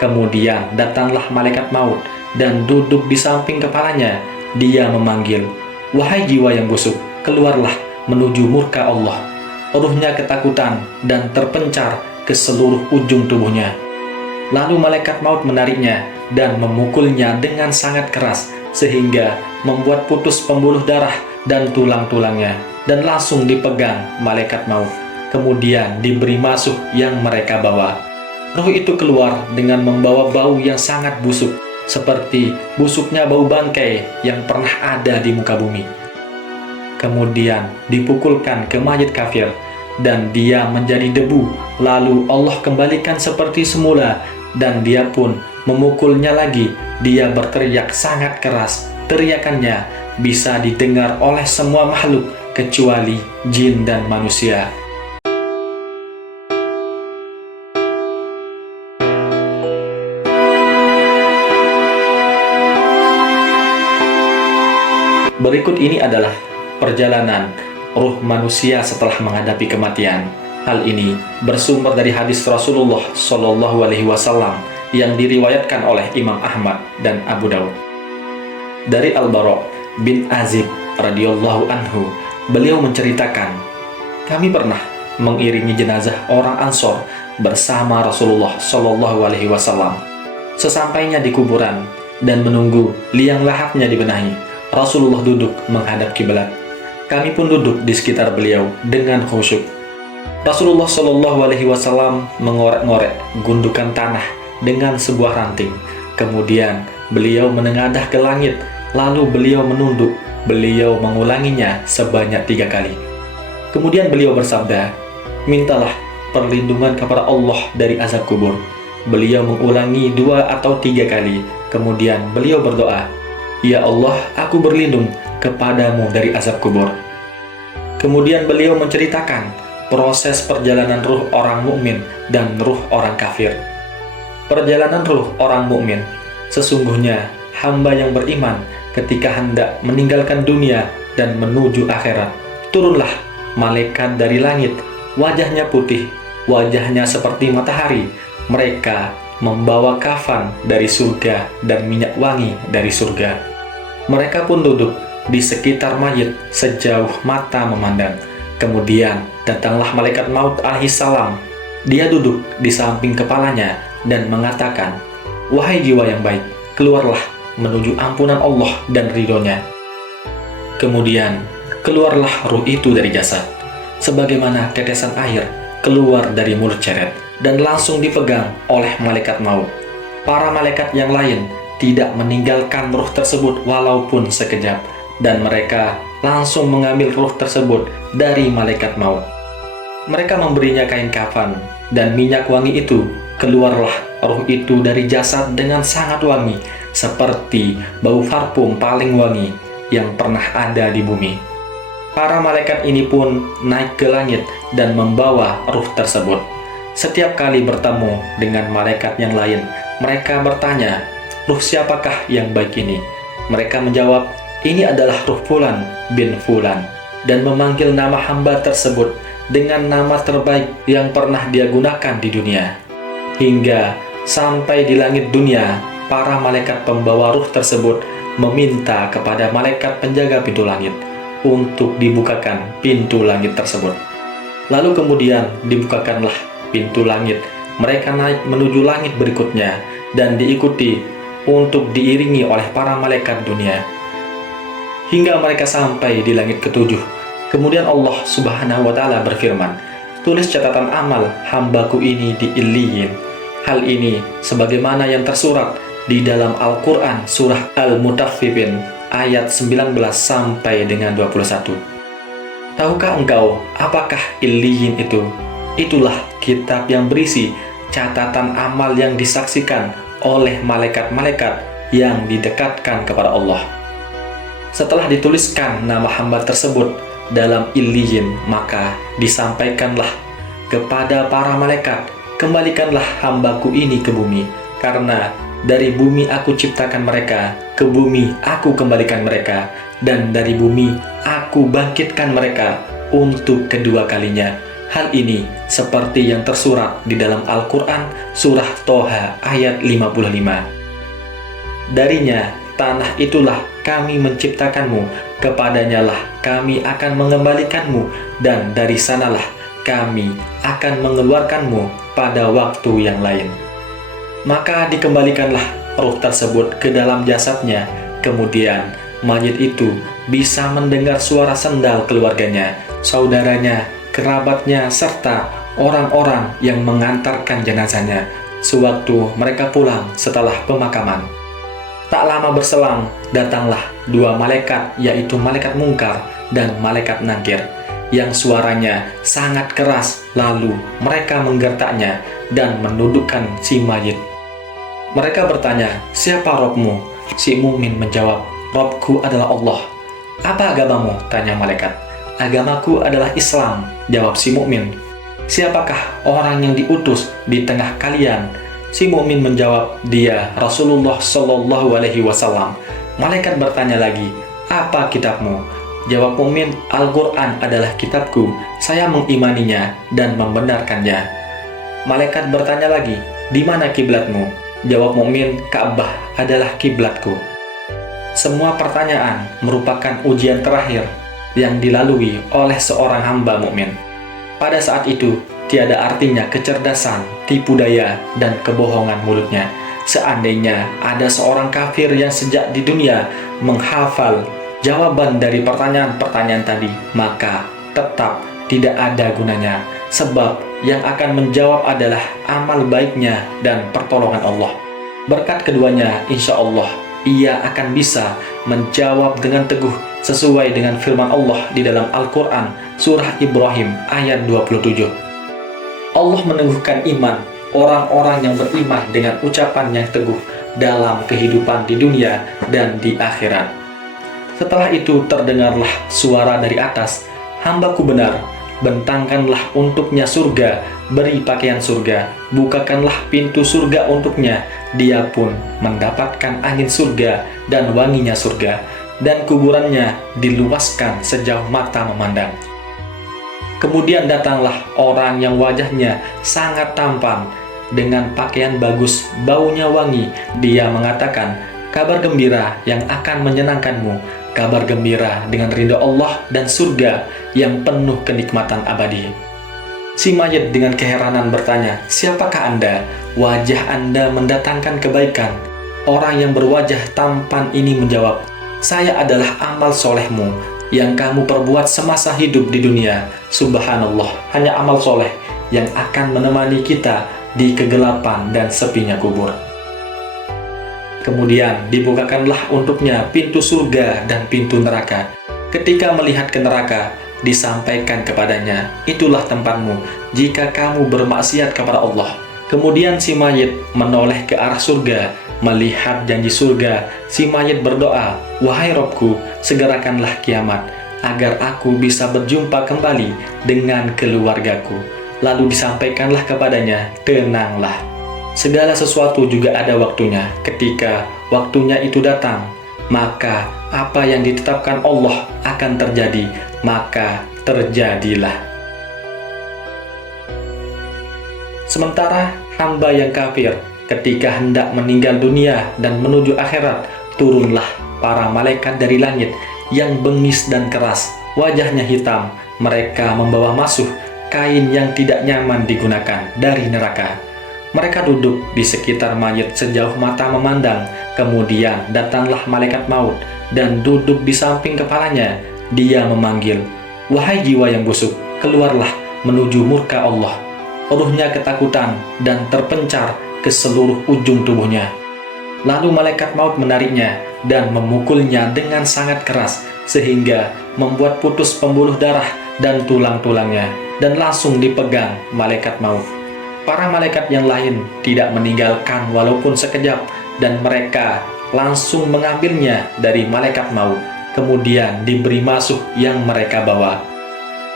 Kemudian datanglah malaikat maut dan duduk di samping kepalanya. Dia memanggil, "Wahai jiwa yang busuk, keluarlah menuju murka Allah." Ruhnya ketakutan dan terpencar ke seluruh ujung tubuhnya. Lalu malaikat maut menariknya dan memukulnya dengan sangat keras sehingga membuat putus pembuluh darah dan tulang-tulangnya, dan langsung dipegang malaikat maut. Kemudian diberi masuh yang mereka bawa. Ruh itu keluar dengan membawa bau yang sangat busuk, seperti busuknya bau bangkai yang pernah ada di muka bumi. Kemudian dipukulkan ke mayit kafir, dan dia menjadi debu. Lalu Allah kembalikan seperti semula, dan dia pun memukulnya lagi. Dia berteriak sangat keras. Teriakannya bisa didengar oleh semua makhluk, kecuali jin dan manusia. Berikut ini adalah perjalanan ruh manusia setelah menghadapi kematian. Hal ini bersumber dari hadis Rasulullah Shallallahu Alaihi Wasallam yang diriwayatkan oleh Imam Ahmad dan Abu Daud. Dari Al-Bara bin Azib radhiyallahu anhu, beliau menceritakan, "Kami pernah mengiringi jenazah orang Ansor bersama Rasulullah Shallallahu Alaihi Wasallam. Sesampainya di kuburan dan menunggu liang lahatnya dibenahi, Rasulullah duduk menghadap kiblat. Kami pun duduk di sekitar beliau dengan khusyuk. Rasulullah Shallallahu Alaihi Wasallam mengorek-ngorek gundukan tanah dengan sebuah ranting. Kemudian beliau menengadah ke langit, lalu beliau menunduk. Beliau mengulanginya sebanyak 3 kali. Kemudian beliau bersabda, 'Mintalah perlindungan kepada Allah dari azab kubur.' Beliau mengulangi 2 atau 3 kali. Kemudian beliau berdoa, 'Ya Allah, aku berlindung kepadamu dari azab kubur.' Kemudian beliau menceritakan proses perjalanan ruh orang mukmin dan ruh orang kafir. Perjalanan ruh orang mukmin, sesungguhnya hamba yang beriman ketika hendak meninggalkan dunia dan menuju akhirat, turunlah malaikat dari langit. Wajahnya putih, wajahnya seperti matahari. Mereka membawa kafan dari surga dan minyak wangi dari surga. Mereka pun duduk di sekitar mayit sejauh mata memandang. Kemudian datanglah malaikat maut alaihissalam. Dia duduk di samping kepalanya dan mengatakan, 'Wahai jiwa yang baik, keluarlah menuju ampunan Allah dan ridhonya.' Kemudian keluarlah ruh itu dari jasad, sebagaimana tetesan air keluar dari mulut ceret, dan langsung dipegang oleh malaikat maut. Para malaikat yang lain tidak meninggalkan ruh tersebut walaupun sekejap, dan mereka langsung mengambil ruh tersebut dari malaikat maut. Mereka memberinya kain kafan dan minyak wangi itu. Keluarlah ruh itu dari jasad dengan sangat wangi, seperti bau parfum paling wangi yang pernah ada di bumi. Para malaikat ini pun naik ke langit dan membawa ruh tersebut. Setiap kali bertemu dengan malaikat yang lain, mereka bertanya, 'Ruh siapakah yang baik ini?' Mereka menjawab, 'Ini adalah ruh Fulan bin Fulan,' dan memanggil nama hamba tersebut dengan nama terbaik yang pernah dia gunakan di dunia. Hingga sampai di langit dunia, para malaikat pembawa ruh tersebut meminta kepada malaikat penjaga pintu langit untuk dibukakan pintu langit tersebut. Lalu kemudian dibukakanlah pintu langit. Mereka naik menuju langit berikutnya dan diikuti untuk diiringi oleh para malaikat dunia hingga mereka sampai di langit ketujuh. Kemudian Allah Subhanahu wa Ta'ala berfirman, 'Tulis catatan amal hambaku ini di Illiyin.' Hal ini sebagaimana yang tersurat di dalam Al-Quran surah Al-Mutaffifin ayat 19 sampai dengan 21. Tahukah engkau apakah Illiyin itu? Itulah kitab yang berisi catatan amal yang disaksikan oleh malaikat-malaikat yang didekatkan kepada Allah. Setelah dituliskan nama hamba tersebut dalam Illiyin, maka disampaikanlah kepada para malaikat, 'Kembalikanlah hambaku ini ke bumi, karena dari bumi aku ciptakan mereka, ke bumi aku kembalikan mereka, dan dari bumi aku bangkitkan mereka untuk kedua kalinya. Hal ini seperti yang tersurat di dalam Al-Quran surah Toha ayat 55. Darinya, tanah itulah kami menciptakanmu, kepadanya lah kami akan mengembalikanmu, dan dari sanalah kami akan mengeluarkanmu pada waktu yang lain. Maka dikembalikanlah ruh tersebut ke dalam jasadnya, kemudian mayit itu bisa mendengar suara sendal keluarganya, saudaranya, kerabatnya, serta orang-orang yang mengantarkan jenazahnya sewaktu mereka pulang setelah pemakaman. Tak lama berselang, datanglah dua malaikat, yaitu malaikat mungkar dan malaikat nangkir, yang suaranya sangat keras, lalu mereka menggertaknya dan menundukkan si mayit. Mereka bertanya, "Siapa Robmu?" Si mukmin menjawab, "Robku adalah Allah." "Apa agamamu?" tanya malaikat. "Agamaku adalah Islam," jawab si mukmin. "Siapakah orang yang diutus di tengah kalian?" Si mukmin menjawab, "Dia Rasulullah Shallallahu Alaihi Wasallam." Malaikat bertanya lagi, "Apa kitabmu?" Jawab mukmin, "Al-Quran adalah kitabku. Saya mengimaninya dan membenarkannya." Malaikat bertanya lagi, "Di mana kiblatmu?" Jawab mukmin, "Ka'bah adalah kiblatku." Semua pertanyaan merupakan ujian terakhir yang dilalui oleh seorang hamba mukmin. Pada saat itu, tiada artinya kecerdasan, tipu daya, dan kebohongan mulutnya. Seandainya ada seorang kafir yang sejak di dunia menghafal jawaban dari pertanyaan-pertanyaan tadi, maka tetap tidak ada gunanya, sebab yang akan menjawab adalah amal baiknya dan pertolongan Allah. Berkat keduanya, insya Allah, ia akan bisa menjawab dengan teguh sesuai dengan firman Allah di dalam Al-Quran surah Ibrahim ayat 27. Allah meneguhkan iman orang-orang yang beriman dengan ucapan yang teguh dalam kehidupan di dunia dan di akhirat. Setelah itu terdengarlah suara dari atas, "Hambaku benar, bentangkanlah untuknya surga, beri pakaian surga, bukakanlah pintu surga untuknya, dia pun mendapatkan angin surga dan wanginya surga, dan kuburannya diluaskan sejauh mata memandang." Kemudian datanglah orang yang wajahnya sangat tampan, dengan pakaian bagus, baunya wangi. Dia mengatakan, "Kabar gembira yang akan menyenangkanmu, kabar gembira dengan ridha Allah dan surga yang penuh kenikmatan abadi." Si mayit dengan keheranan bertanya, "Siapakah Anda? Wajah Anda mendatangkan kebaikan." Orang yang berwajah tampan ini menjawab, "Saya adalah amal solehmu yang kamu perbuat semasa hidup di dunia. Subhanallah, hanya amal soleh yang akan menemani kita di kegelapan dan sepinya kubur." Kemudian dibukakanlah untuknya pintu surga dan pintu neraka. Ketika melihat ke neraka, disampaikan kepadanya, "Itulah tempatmu jika kamu bermaksiat kepada Allah." Kemudian si mayit menoleh ke arah surga, melihat janji surga. Si mayit berdoa, "Wahai Robku, segerakanlah kiamat, agar aku bisa berjumpa kembali dengan keluargaku." Lalu disampaikanlah kepadanya, "Tenanglah, segala sesuatu juga ada waktunya. Ketika waktunya itu datang, maka apa yang ditetapkan Allah akan terjadi, maka terjadilah." Sementara hamba yang kafir, ketika hendak meninggal dunia dan menuju akhirat, turunlah para malaikat dari langit yang bengis dan keras, wajahnya hitam. Mereka membawa masuh, kain yang tidak nyaman digunakan, dari neraka. Mereka duduk di sekitar mayit sejauh mata memandang. Kemudian datanglah malaikat maut dan duduk di samping kepalanya. Dia memanggil, "Wahai jiwa yang busuk, keluarlah menuju murka Allah." Ruhnya ketakutan dan terpencar ke seluruh ujung tubuhnya. Lalu malaikat maut menariknya dan memukulnya dengan sangat keras, sehingga membuat putus pembuluh darah dan tulang-tulangnya, dan langsung dipegang malaikat maut. Para malaikat yang lain tidak meninggalkan walaupun sekejap, dan mereka langsung mengambilnya dari malaikat maut, kemudian diberi masuh yang mereka bawa.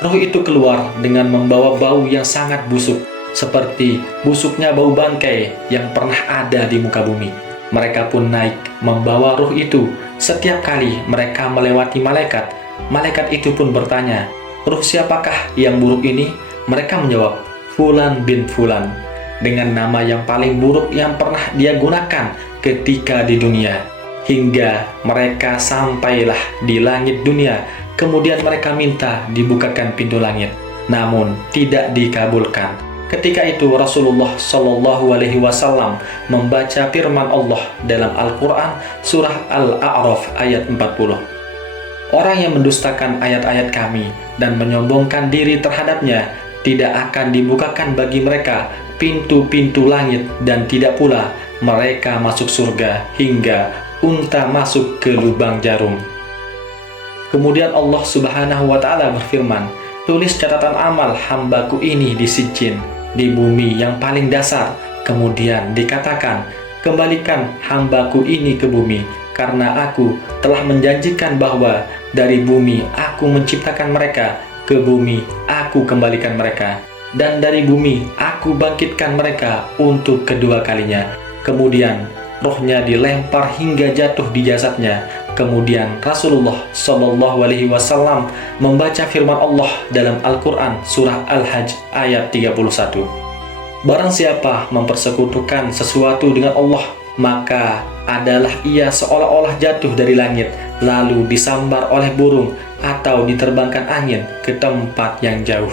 Roh itu keluar dengan membawa bau yang sangat busuk, seperti busuknya bau bangkai yang pernah ada di muka bumi. Mereka pun naik membawa roh itu. Setiap kali mereka melewati malaikat, malaikat itu pun bertanya, "Ruh siapakah yang buruk ini?" Mereka menjawab, Fulan bin Fulan, dengan nama yang paling buruk yang pernah dia gunakan ketika di dunia, hingga mereka sampailah di langit dunia. Kemudian mereka minta dibukakan pintu langit, namun tidak dikabulkan. Ketika itu Rasulullah Shallallahu Alaihi Wasallam membaca firman Allah dalam Al-Quran surah Al-A'raf ayat 40. Orang yang mendustakan ayat-ayat kami dan menyombongkan diri terhadapnya, tidak akan dibukakan bagi mereka pintu-pintu langit, dan tidak pula mereka masuk surga hingga unta masuk ke lubang jarum. Kemudian Allah Subhanahu wa Ta'ala berfirman, tulis catatan amal hambaku ini di Sijjin, di bumi yang paling dasar. Kemudian dikatakan, kembalikan hambaku ini ke bumi, karena aku telah menjanjikan bahwa dari bumi aku menciptakan mereka, ke bumi aku kembalikan mereka, dan dari bumi aku bangkitkan mereka untuk kedua kalinya. Kemudian rohnya dilempar hingga jatuh di jasadnya. Kemudian Rasulullah Shallallahu Alaihi Wasallam membaca firman Allah dalam Al-Quran surah Al-Hajj ayat 31. Barang siapa mempersekutukan sesuatu dengan Allah, maka adalah ia seolah-olah jatuh dari langit, lalu disambar oleh burung atau diterbangkan angin ke tempat yang jauh.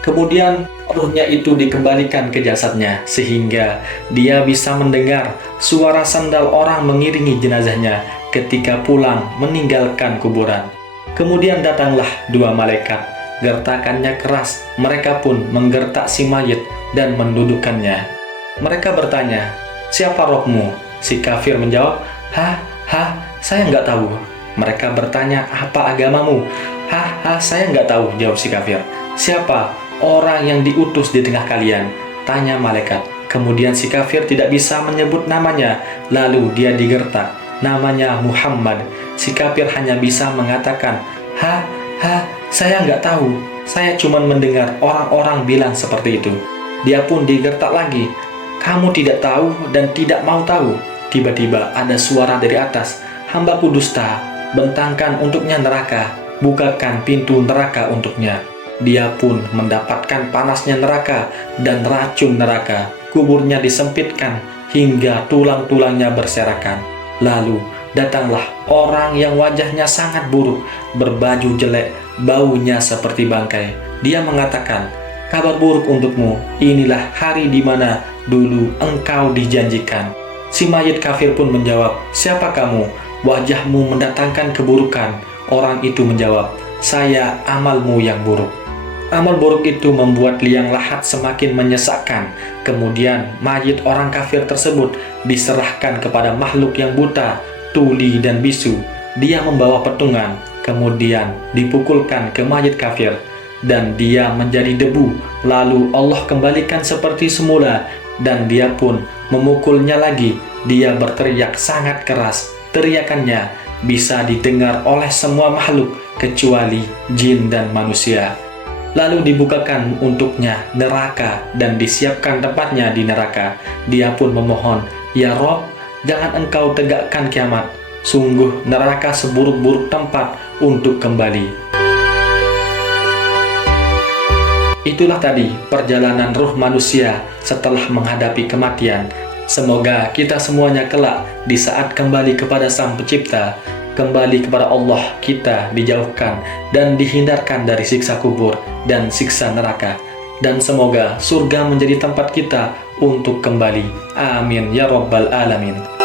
Kemudian ruhnya itu dikembalikan ke jasadnya, sehingga dia bisa mendengar suara sandal orang mengiringi jenazahnya ketika pulang meninggalkan kuburan. Kemudian datanglah dua malaikat, gertakannya keras, mereka pun menggertak si mayit dan mendudukkannya. Mereka bertanya, siapa rohmu? Si kafir menjawab, saya nggak tahu. Mereka bertanya, apa agamamu? Saya nggak tahu, jawab si kafir. Siapa orang yang diutus di tengah kalian? Tanya malaikat. Kemudian si kafir tidak bisa menyebut namanya, lalu dia digertak. Namanya Muhammad. Si kafir hanya bisa mengatakan, saya nggak tahu. Saya cuma mendengar orang-orang bilang seperti itu. Dia pun digertak lagi. Kamu tidak tahu dan tidak mau tahu. Tiba-tiba ada suara dari atas, hambaku dusta, bentangkan untuknya neraka, bukakan pintu neraka untuknya. Dia pun mendapatkan panasnya neraka dan racun neraka. Kuburnya disempitkan hingga tulang-tulangnya berserakan. Lalu datanglah orang yang wajahnya sangat buruk, berbaju jelek, baunya seperti bangkai. Dia mengatakan, kabar buruk untukmu, inilah hari di mana dulu engkau dijanjikan. Si mayit kafir pun menjawab, siapa kamu? Wajahmu mendatangkan keburukan. Orang itu menjawab, saya amalmu yang buruk. Amal buruk itu membuat liang lahat semakin menyesakkan. Kemudian mayit orang kafir tersebut diserahkan kepada makhluk yang buta, tuli dan bisu. Dia membawa petungan, kemudian dipukulkan ke mayit kafir, dan dia menjadi debu. Lalu Allah kembalikan seperti semula, dan dia pun memukulnya lagi. Dia berteriak sangat keras. Teriakannya bisa didengar oleh semua makhluk kecuali jin dan manusia. Lalu dibukakan untuknya neraka dan disiapkan tempatnya di neraka. Dia pun memohon, ya Rob, jangan engkau tegakkan kiamat. Sungguh neraka seburuk-buruk tempat untuk kembali. Itulah tadi perjalanan ruh manusia setelah menghadapi kematian. Semoga kita semuanya kelak di saat kembali kepada Sang Pencipta, kembali kepada Allah, kita dijauhkan dan dihindarkan dari siksa kubur dan siksa neraka. Dan semoga surga menjadi tempat kita untuk kembali. Amin ya Rabbal Alamin.